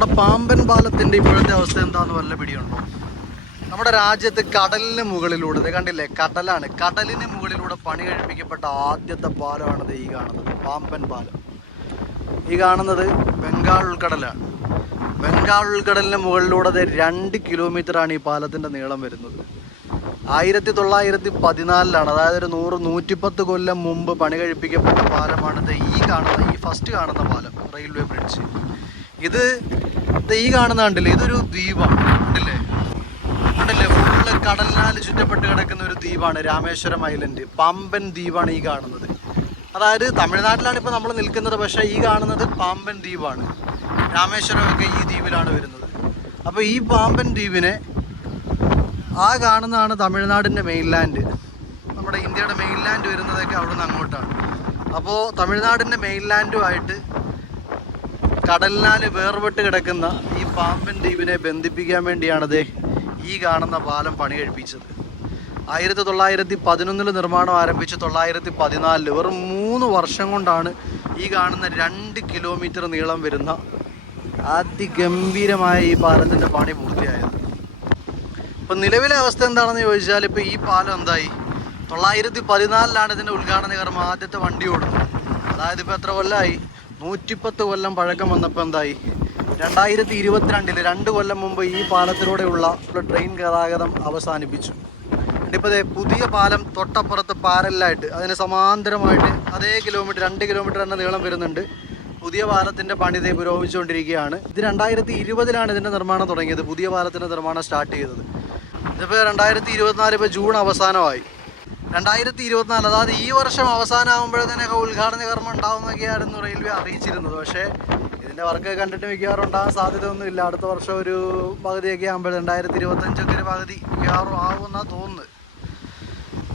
നമ്മുടെ പാമ്പൻ പാലത്തിന്റെ ഇപ്പോഴത്തെ അവസ്ഥ എന്താണെന്ന് വല്ല പിടിയുണ്ടോ? നമ്മുടെ രാജ്യത്ത് കടലിന് മുകളിലൂടെ ഇത് കണ്ടില്ലേ? കടലാണ്. കടലിന് മുകളിലൂടെ പണി കഴിപ്പിക്കപ്പെട്ട ആദ്യത്തെ പാലമാണിത് ഈ കാണുന്നത് പാമ്പൻ പാലം. ഈ കാണുന്നത് ബംഗാൾ ഉൾക്കടലാണ്. ബംഗാൾ ഉൾക്കടലിന് മുകളിലൂടെ രണ്ട് കിലോമീറ്ററാണ് ഈ പാലത്തിന്റെ നീളം വരുന്നത്. ആയിരത്തി തൊള്ളായിരത്തി പതിനാലിലാണ് അതായത് ഒരു നൂറ് നൂറ്റിപ്പത്ത് കൊല്ലം മുമ്പ് പണി കഴിപ്പിക്കപ്പെട്ട പാലമാണിത് ഈ കാണുന്ന ഈ ഫസ്റ്റ് കാണുന്ന പാലം. Railway bridge. ഇത് ഈ കാണുന്ന കണ്ടില്ലേ? ഇതൊരു ദ്വീപാണ്. കണ്ടില്ലേ? കണ്ടില്ലേ? ഫുള്ള് കടലിനാൽ ചുറ്റപ്പെട്ട് കിടക്കുന്ന ഒരു ദ്വീപാണ് രാമേശ്വരം ഐലൻഡ്. പാമ്പൻ ദ്വീപാണ് ഈ കാണുന്നത്. അതായത് തമിഴ്നാട്ടിലാണ് ഇപ്പോൾ നമ്മൾ നിൽക്കുന്നത് പക്ഷേ ഈ കാണുന്നത് പാമ്പൻ ദ്വീപാണ്. രാമേശ്വരമൊക്കെ ഈ ദ്വീപിലാണ് വരുന്നത്. അപ്പോൾ ഈ പാമ്പൻ ദ്വീപിനെ ആ കാണുന്നതാണ് തമിഴ്നാടിന്റെ മെയിൻലാൻഡ്. നമ്മുടെ ഇന്ത്യയുടെ മെയിൻലാൻഡ് വരുന്നതൊക്കെ അവിടെ നിന്ന് അങ്ങോട്ടാണ്. അപ്പോൾ തമിഴ്നാടിന്റെ മെയിൻലാൻഡുമായിട്ട് കടലിനാൽ വേർപെട്ട് കിടക്കുന്ന ഈ പാമ്പൻ ദ്വീപിനെ ബന്ധിപ്പിക്കാൻ വേണ്ടിയാണ് ദേ ഈ കാണുന്ന പാലം പണി കഴിപ്പിച്ചത്. ആയിരത്തി തൊള്ളായിരത്തി പതിനൊന്നിൽ നിർമ്മാണം ആരംഭിച്ച് തൊള്ളായിരത്തി പതിനാലിൽ വെറും മൂന്ന് വർഷം കൊണ്ടാണ് ഈ കാണുന്ന രണ്ട് കിലോമീറ്റർ നീളം വരുന്ന അതിഗംഭീരമായ ഈ പാലത്തിന്റെ പണി പൂർത്തിയായത്. ഇപ്പം നിലവിലെ അവസ്ഥ എന്താണെന്ന് ചോദിച്ചാൽ ഇപ്പോൾ ഈ പാലം എന്തായി? തൊള്ളായിരത്തി പതിനാലിലാണ് ഇതിന്റെ ഉദ്ഘാടന കർമ്മം ആദ്യത്തെ വണ്ടി ഓടുന്നത്. അതായത് ഇപ്പോൾ എത്ര കൊല്ലമായി നൂറ്റിപ്പത്ത് കൊല്ലം പഴക്കം വന്നപ്പോൾ എന്തായി? രണ്ടായിരത്തി ഇരുപത്തിരണ്ടിൽ രണ്ട് കൊല്ലം മുമ്പ് ഈ പാലത്തിലൂടെയുള്ള ട്രെയിൻ ഗതാഗതം അവസാനിപ്പിച്ചു. ഇപ്പോൾ പുതിയ പാലം തൊട്ടപ്പുറത്ത് പാരലായിട്ട് അതിന് സമാന്തരമായിട്ട് അതേ കിലോമീറ്റർ രണ്ട് കിലോമീറ്റർ തന്നെ നീളം വരുന്നുണ്ട്. പുതിയ പാലത്തിന്റെ പണി പുരോഗമിച്ചുകൊണ്ടിരിക്കുകയാണ്. ഇത് രണ്ടായിരത്തി ഇരുപതിലാണ് ഇതിന്റെ നിർമ്മാണം തുടങ്ങിയത് പുതിയ പാലത്തിന്റെ നിർമ്മാണം സ്റ്റാർട്ട് ചെയ്തത്. ഇതിപ്പോൾ രണ്ടായിരത്തി ഇരുപത്തിനാല് ഇപ്പോൾ ജൂൺ അവസാനമായി. രണ്ടായിരത്തി ഇരുപത്തിനാല് അതായത് ഈ വർഷം അവസാനമാകുമ്പോഴത്തേനൊക്കെ ഉദ്ഘാടന കർമ്മം ഉണ്ടാവുന്നൊക്കെയായിരുന്നു റെയിൽവേ അറിയിച്ചിരുന്നത്. പക്ഷേ ഇതിന്റെ വർക്ക് കണ്ടിട്ട് മിക്കവാറും ഉണ്ടാകാൻ സാധ്യതയൊന്നുമില്ല അടുത്ത വർഷം ഒരു പകുതിയൊക്കെ ആകുമ്പോൾ രണ്ടായിരത്തി ഇരുപത്തഞ്ചൊക്കെ ഒരു പകുതി മിക്കവാറും ആവുമെന്നാണ് തോന്നുന്നത്.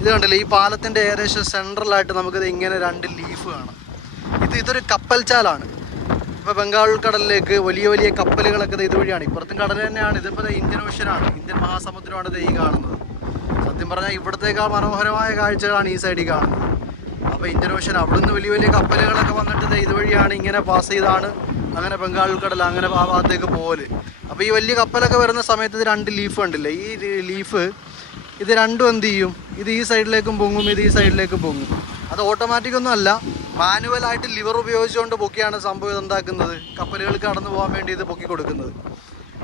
ഇത് കണ്ടില്ല ഈ പാലത്തിന്റെ ഏകദേശം സെൻട്രലായിട്ട് നമുക്കിത് ഇങ്ങനെ രണ്ട് ലീഫ് കാണാം. ഇത് ഇതൊരു കപ്പൽ ചാലാണ്. ഇപ്പൊ ബംഗാൾ കടലിലേക്ക് വലിയ വലിയ കപ്പലുകളൊക്കെ ഇതുവഴിയാണ്. ഇപ്പുറത്തും കടൽ തന്നെയാണ്. ഇതിപ്പോൾ ഇന്ത്യൻ ഓഷ്യനാണ്. ഇന്ത്യൻ മഹാസമുദ്രമാണ് ഇത് ഈ കാണുന്നത്. സത്യം പറഞ്ഞാൽ ഇവിടത്തേക്കാൾ മനോഹരമായ കാഴ്ചകളാണ് ഈ സൈഡിൽ കാണുന്നത്. അപ്പോൾ ഇന്ത്യൻ ഓഷൻ അവിടുന്ന് വലിയ വലിയ കപ്പലുകളൊക്കെ വന്നിട്ട് ഇതുവഴിയാണ് ഇങ്ങനെ പാസ് ചെയ്താണ്. അങ്ങനെ ബംഗാൾ ഉൾക്കടൽ അങ്ങനെ ആ ഭാഗത്തേക്ക് പോകൽ അപ്പോൾ ഈ വലിയ കപ്പലൊക്കെ വരുന്ന സമയത്ത് ഇത് രണ്ട് ലീഫ് കണ്ടില്ലേ? ഈ ലീഫ് ഇത് രണ്ടും എന്ത് ചെയ്യും? ഇത് ഈ സൈഡിലേക്കും പൊങ്ങും ഇത് ഈ സൈഡിലേക്കും പൊങ്ങും. അത് ഓട്ടോമാറ്റിക് ഒന്നും അല്ല. മാനുവലായിട്ട് ലിവർ ഉപയോഗിച്ചുകൊണ്ട് പൊക്കിയാണ് സംഭവം ഇതുണ്ടാക്കുന്നത് കപ്പലുകൾ കടന്നു പോകാൻ വേണ്ടി ഇത് പൊക്കി കൊടുക്കുന്നത്.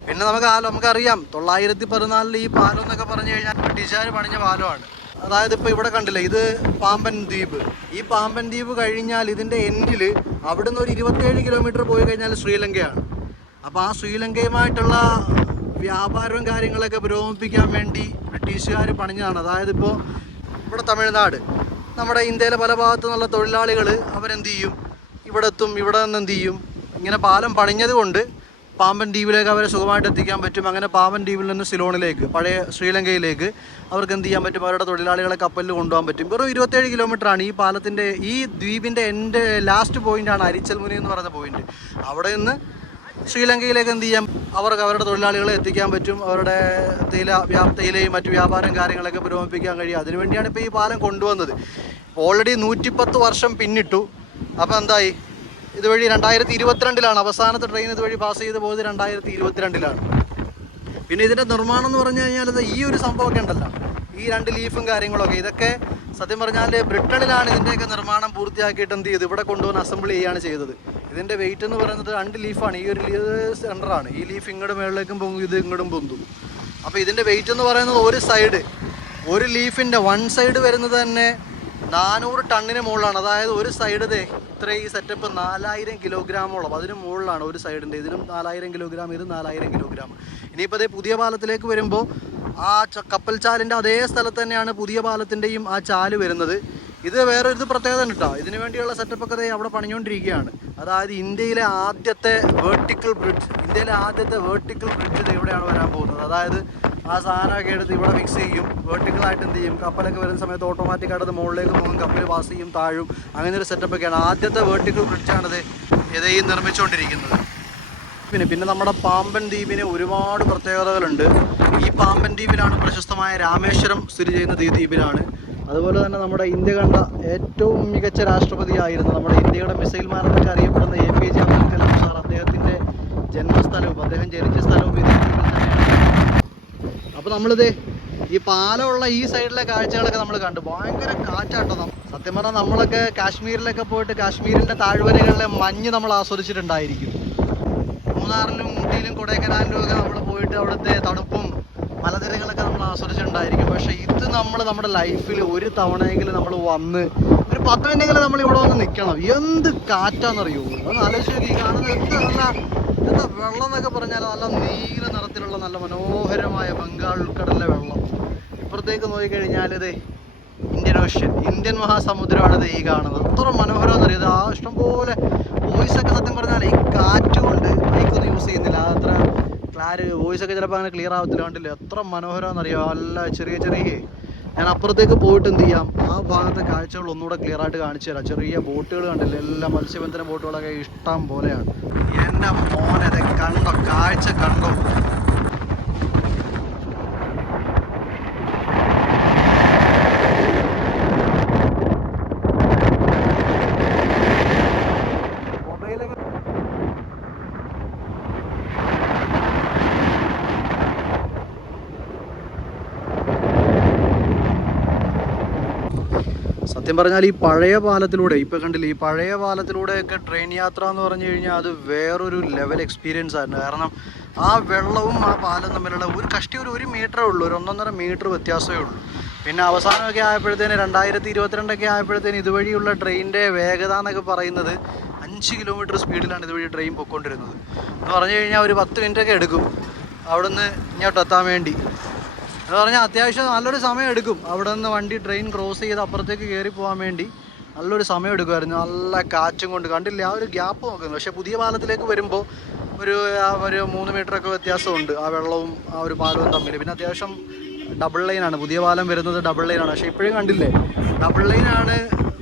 പിന്നെ നമുക്ക് നമുക്കറിയാം തൊള്ളായിരത്തി പതിനാലിൽ ഈ പാലം എന്നൊക്കെ പറഞ്ഞു കഴിഞ്ഞാൽ ബ്രിട്ടീഷുകാർ പണിഞ്ഞ പാലമാണ്. അതായത് ഇപ്പോൾ ഇവിടെ കണ്ടില്ലേ ഇത് പാമ്പൻ ദ്വീപ്. ഈ പാമ്പൻ ദ്വീപ് കഴിഞ്ഞാൽ ഇതിന്റെ എൻഡിൽ അവിടുന്ന് ഒരു ഇരുപത്തേഴ് കിലോമീറ്റർ പോയി കഴിഞ്ഞാൽ ശ്രീലങ്കയാണ്. അപ്പോൾ ആ ശ്രീലങ്കയുമായിട്ടുള്ള വ്യാപാരവും കാര്യങ്ങളൊക്കെ പുരോഗമിപ്പിക്കാൻ വേണ്ടി ബ്രിട്ടീഷുകാർ പണിഞ്ഞതാണ്. അതായത് ഇപ്പോൾ ഇവിടെ തമിഴ്നാട്. നമ്മുടെ ഇന്ത്യയിലെ പല ഭാഗത്തു നിന്നുള്ള തൊഴിലാളികൾ അവരെന്ത് ചെയ്യും? ഇവിടെ എത്തും ഇവിടെ നിന്ന് എന്ത് ചെയ്യും? ഇങ്ങനെ പാലം പണിഞ്ഞത് കൊണ്ട് പാമ്പൻ ദ്വീപിലേക്ക് അവരെ സുഖമായിട്ട് എത്തിക്കാൻ പറ്റും. അങ്ങനെ പാമ്പൻ ദ്വീപിൽ നിന്ന് സിലോണിലേക്ക് പഴയ ശ്രീലങ്കയിലേക്ക് അവർക്ക് എന്ത് ചെയ്യാൻ പറ്റും? അവരുടെ തൊഴിലാളികളെ കപ്പലിൽ കൊണ്ടുപോകാൻ പറ്റും. വെറും ഇരുപത്തേഴ് കിലോമീറ്ററാണ് ഈ പാലത്തിന്റെ ഈ ദ്വീപിന്റെ എന്റെ ലാസ്റ്റ് പോയിന്റാണ് അരിച്ചൽമുനി എന്ന് പറയുന്ന പോയിന്റ് അവിടെ നിന്ന് ശ്രീലങ്കയിലേക്ക് എന്ത് ചെയ്യാം അവർക്ക് അവരുടെ തൊഴിലാളികളെ എത്തിക്കാൻ പറ്റും. അവരുടെ തേയില വ്യാ തേയിലയും മറ്റു വ്യാപാരം കാര്യങ്ങളൊക്കെ പുരോഗമിപ്പിക്കാൻ കഴിയും. അതിനുവേണ്ടിയാണ് ഇപ്പോൾ ഈ പാലം കൊണ്ടുവന്നത്. ഓൾറെഡി നൂറ്റിപ്പത്ത് വർഷം പിന്നിട്ടു. അപ്പോൾ എന്തായി? ഇതുവഴി രണ്ടായിരത്തി ഇരുപത്തിരണ്ടിലാണ് അവസാനത്തെ ട്രെയിൻ ഇതുവഴി പാസ് ചെയ്ത് പോയത് രണ്ടായിരത്തി ഇരുപത്തിരണ്ടിലാണ് പിന്നെ ഇതിന്റെ നിർമ്മാണം എന്ന് പറഞ്ഞു കഴിഞ്ഞാൽ ഇത് ഈ ഒരു സംഭവമൊക്കെ ഉണ്ടല്ലോ. ഈ രണ്ട് ലീഫും കാര്യങ്ങളൊക്കെ. ഇതൊക്കെ സത്യം പറഞ്ഞാൽ ബ്രിട്ടണിലാണ് ഇതിന്റെയൊക്കെ നിർമ്മാണം പൂർത്തിയാക്കിയിട്ട് എന്ത് ചെയ്ത് ഇവിടെ കൊണ്ടുവന്ന് അസംബിൾ ചെയ്യുകയാണ് ചെയ്തത്. ഇതിന്റെ വെയിറ്റ് എന്ന് പറയുന്നത് രണ്ട് ലീഫാണ് ഈ ഒരു ലീഫ് സെന്ററാണ് ഈ ലീഫ് ഇങ്ങോട്ട് മുകളിലേക്കും പൊങ്ങും ഇത് ഇങ്ങോട്ടും പൊന്തും. അപ്പോൾ ഇതിന്റെ വെയിറ്റ് എന്ന് പറയുന്നത് ഒരു സൈഡ് ഒരു ലീഫിന്റെ വൺ സൈഡ് വരുന്നത് തന്നെ നാനൂറ് ടണ്ണിന് മുകളിലാണ്. അതായത് ഒരു സൈഡ് ദേ ഇത്ര ഈ സെറ്റപ്പ് നാലായിരം കിലോഗ്രാമോളം അതിന് മുകളിലാണ് ഒരു സൈഡിന്റെ ഇതിനും നാലായിരം കിലോഗ്രാം ഇത് നാലായിരം കിലോഗ്രാം ഇനിയിപ്പോൾ അതേ പുതിയ പാലത്തിലേക്ക് വരുമ്പോൾ ആ കപ്പൽ ചാലിന്റെ അതേ സ്ഥലത്ത് തന്നെയാണ് പുതിയ പാലത്തിന്റെയും ആ ചാൽ വരുന്നത്. ഇത് വേറൊരു പ്രത്യേകത ഉണ്ട് കേട്ടോ ഇതിനു വേണ്ടിയുള്ള സെറ്റപ്പ് ഒക്കെ ദേ അവിടെ പണിഞ്ഞുകൊണ്ടിരിക്കുകയാണ് അതായത് ഇന്ത്യയിലെ ആദ്യത്തെ വേർട്ടിക്കൽ ബ്രിഡ്ജ് ഇന്ത്യയിലെ ആദ്യത്തെ വേർട്ടിക്കൽ ബ്രിഡ്ജ് ഇത് എവിടെയാണ് വരാൻ പോകുന്നത്. അതായത് ആ സാധനമൊക്കെ എടുത്ത് ഇവിടെ ഫിക്സ് ചെയ്യും. വേർട്ടിക്കലായിട്ട് എന്ത് ചെയ്യും? കപ്പലൊക്കെ വരുന്ന സമയത്ത് ഓട്ടോമാറ്റിക് ആയിട്ട് അത് മുകളിലേക്ക് പോകും. കപ്പൽ പാസ് ചെയ്യും താഴും. അങ്ങനെ ഒരു സെറ്റപ്പ് ഒക്കെയാണ്. ആദ്യത്തെ വേർട്ടിക്കൽ ബ്രിഡ്ജാണിത് ഇതേയും നിർമ്മിച്ചുകൊണ്ടിരിക്കുന്നത്. പിന്നെ പിന്നെ നമ്മുടെ പാമ്പൻ ദ്വീപിന് ഒരുപാട് പ്രത്യേകതകളുണ്ട്. ഈ പാമ്പൻ ദ്വീപിലാണ് പ്രശസ്തമായ രാമേശ്വരം സ്ഥിതി ചെയ്യുന്നത് ഈ ദ്വീപിലാണ്. അതുപോലെ തന്നെ നമ്മുടെ ഇന്ത്യ കണ്ട ഏറ്റവും മികച്ച രാഷ്ട്രപതിയായിരുന്നു നമ്മുടെ ഇന്ത്യയുടെ മിസൈൽ മാൻ എന്നൊക്കെ അറിയപ്പെടുന്ന A P J Abdul Kalam sir. അദ്ദേഹത്തിന്റെ ജന്മസ്ഥലവും അദ്ദേഹം ജനിച്ച സ്ഥലവും ഇതേ അപ്പോൾ നമ്മളിത് ഈ പാലമുള്ള ഈ സൈഡിലെ കാഴ്ചകളൊക്കെ നമ്മൾ കണ്ടു. ഭയങ്കര കാറ്റാട്ടോ സത്യം പറഞ്ഞാൽ നമ്മളൊക്കെ കാശ്മീരിലൊക്കെ പോയിട്ട് കാശ്മീരിന്റെ താഴ്വരകളിലെ മഞ്ഞ് നമ്മൾ ആസ്വദിച്ചിട്ടുണ്ടായിരിക്കും. മൂന്നാറിലും ഊട്ടിയിലും കൊടൈക്കനാലിലും ഒക്കെ നമ്മൾ പോയിട്ട് അവിടുത്തെ തണുപ്പും മലനിരകളൊക്കെ നമ്മൾ ആസ്വദിച്ചിട്ടുണ്ടായിരിക്കും. പക്ഷേ ഇത് നമ്മൾ നമ്മുടെ ലൈഫിൽ ഒരു തവണയെങ്കിലും നമ്മൾ വന്ന് ഒരു പത്ത് മിനിറ്റെങ്കിലും നമ്മൾ ഇവിടെ വന്ന് നിൽക്കണം. എന്ത് കാറ്റാണെന്നറിയോ അത് ആലോചിച്ച് നോക്കി. കാണുന്നത് എന്ത് നല്ല എന്താ വെള്ളം എന്നൊക്കെ പറഞ്ഞാൽ നല്ല നീല നിറത്തിലുള്ള നല്ല മനോഹരമായ ബംഗാൾ ഉൾക്കടലിലെ വെള്ളം. ഇപ്പുറത്തേക്ക് നോക്കിക്കഴിഞ്ഞാൽ ഇത് ഇന്ത്യൻ ഓഷ്യൻ ഇന്ത്യൻ മഹാസമുദ്രമാണ് ഇത് ഈ കാണുന്നത്. എത്ര മനോഹരമെന്ന് അറിയാം ആ ഇഷ്ടംപോലെ വോയിസ് ഒക്കെ സത്യം പറഞ്ഞാൽ ഈ കാറ്റ് കൊണ്ട് മൈക്കൊന്നും യൂസ് ചെയ്യുന്നില്ല. അത്ര ക്ലാര് വോയിസ് ഒക്കെ ചിലപ്പോൾ അങ്ങനെ ക്ലിയർ ആവത്തില്ല കണ്ടില്ല? എത്ര മനോഹരമെന്ന് അറിയാം നല്ല ചെറിയ ചെറിയ ഞാൻ അപ്പുറത്തേക്ക് പോയിട്ട് എന്ത് ചെയ്യാം? ആ ഭാഗത്തെ കാഴ്ചകൾ ഒന്നുകൂടെ ക്ലിയർ ആയിട്ട് കാണിച്ചു തരാം. ചെറിയ ബോട്ടുകൾ കണ്ടില്ല? എല്ലാ മത്സ്യബന്ധന ബോട്ടുകളൊക്കെ ഇഷ്ടം പോലെയാണ്. എന്റെ മോനെ കണ്ടോ? കാഴ്ച കണ്ടോ? സത്യം പറഞ്ഞാൽ ഈ പഴയ പാലത്തിലൂടെ ഇപ്പൊ കണ്ടില്ലേ ഈ പഴയ പാലത്തിലൂടെ ഒക്കെ ട്രെയിൻ യാത്ര എന്ന് പറഞ്ഞു കഴിഞ്ഞാൽ അത് വേറൊരു ലെവൽ എക്സ്പീരിയൻസ് ആയിരുന്നു. കാരണം ആ വെള്ളവും ആ പാലം തമ്മിലുള്ള ഒരു കഷ്ടി ഒരു ഒരു മീറ്ററേ ഉള്ളൂ ഒരു ഒന്നൊന്നര മീറ്റർ വ്യത്യാസമേ ഉള്ളൂ. പിന്നെ അവസാനമൊക്കെ ആയപ്പോഴത്തേന് രണ്ടായിരത്തി ഇരുപത്തിരണ്ടൊക്കെ ആയപ്പോഴത്തേന് ഇതുവഴിയുള്ള ട്രെയിനിന്റെ വേഗത എന്നൊക്കെ പറയുന്നത് അഞ്ച് കിലോമീറ്റർ സ്പീഡിലാണ് ഇതുവഴി ട്രെയിൻ പൊയ്ക്കൊണ്ടിരുന്നത്. എന്ന് പറഞ്ഞു കഴിഞ്ഞാൽ ഒരു പത്ത് മിനിറ്റൊക്കെ എടുക്കും. അവിടുന്ന് ഇങ്ങോട്ട് എത്താൻ വേണ്ടി. എന്ന് പറഞ്ഞാൽ അത്യാവശ്യം നല്ലൊരു സമയം എടുക്കും. അവിടെ നിന്ന് വണ്ടി ട്രെയിൻ ക്രോസ് ചെയ്ത് അപ്പുറത്തേക്ക് കയറി പോകാൻ വേണ്ടി നല്ലൊരു സമയം എടുക്കുമായിരുന്നു. നല്ല കാറ്റും കൊണ്ട് കണ്ടില്ല ആ ഒരു ഗ്യാപ്പ് നോക്കുന്നു പക്ഷേ പുതിയ പാലത്തിലേക്ക് വരുമ്പോൾ ഒരു ഒരു മൂന്ന് മീറ്ററൊക്കെ വ്യത്യാസമുണ്ട്. ആ വെള്ളവും ആ ഒരു പാലവും തമ്മിൽ പിന്നെ അത്യാവശ്യം ഡബിൾ ലൈനാണ് പുതിയ പാലം വരുന്നത് ഡബിൾ ലൈനാണ് പക്ഷേ ഇപ്പോഴും കണ്ടില്ലേ ഡബിൾ ലൈനാണ്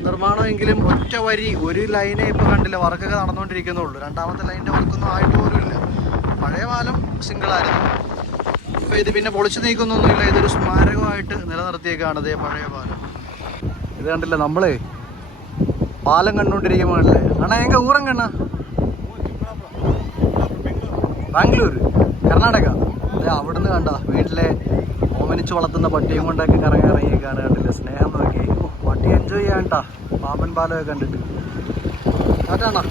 നിർമ്മാണമെങ്കിലും ഒറ്റ വരി ഒരു ലൈനേ ഇപ്പോൾ കണ്ടില്ല. വർക്കൊക്കെ നടന്നുകൊണ്ടിരിക്കുന്നുള്ളൂ. രണ്ടാമത്തെ ലൈനിന്റെ വർക്കൊന്നും ആയിട്ട് പോലും ഇല്ല. പഴയ പാലം സിംഗിളായിരുന്നു ഇത് പിന്നെ പൊളിച്ചു നീക്കുന്നൊന്നുമില്ല. ഇതൊരു സ്മാരകമായിട്ട് നിലനിർത്തിയേക്കാണ് ഇതേ പഴയ പാലം. ഇത് കണ്ടില്ല നമ്മളെ? പാലം കണ്ടുകൊണ്ടിരിക്കുമ്പോഴല്ലേ? അണ്ണാ എങ്ക ഊറം കണ്ണ? ബാംഗ്ലൂർ കർണാടക. അതെ അവിടുന്ന് കണ്ട? വീട്ടിലെ ഓമനിച്ച് വളർത്തുന്ന പട്ടിയും കൊണ്ടൊക്കെ കറങ്ങി ഇറങ്ങിയേക്കാണ് കണ്ടില്ല? സ്നേഹം നോക്കി. പട്ടി എൻജോയ് ചെയ്യാണ്ടാ പാമ്പൻ പാലമൊക്കെ കണ്ടിട്ട്. കാറ്റാണോ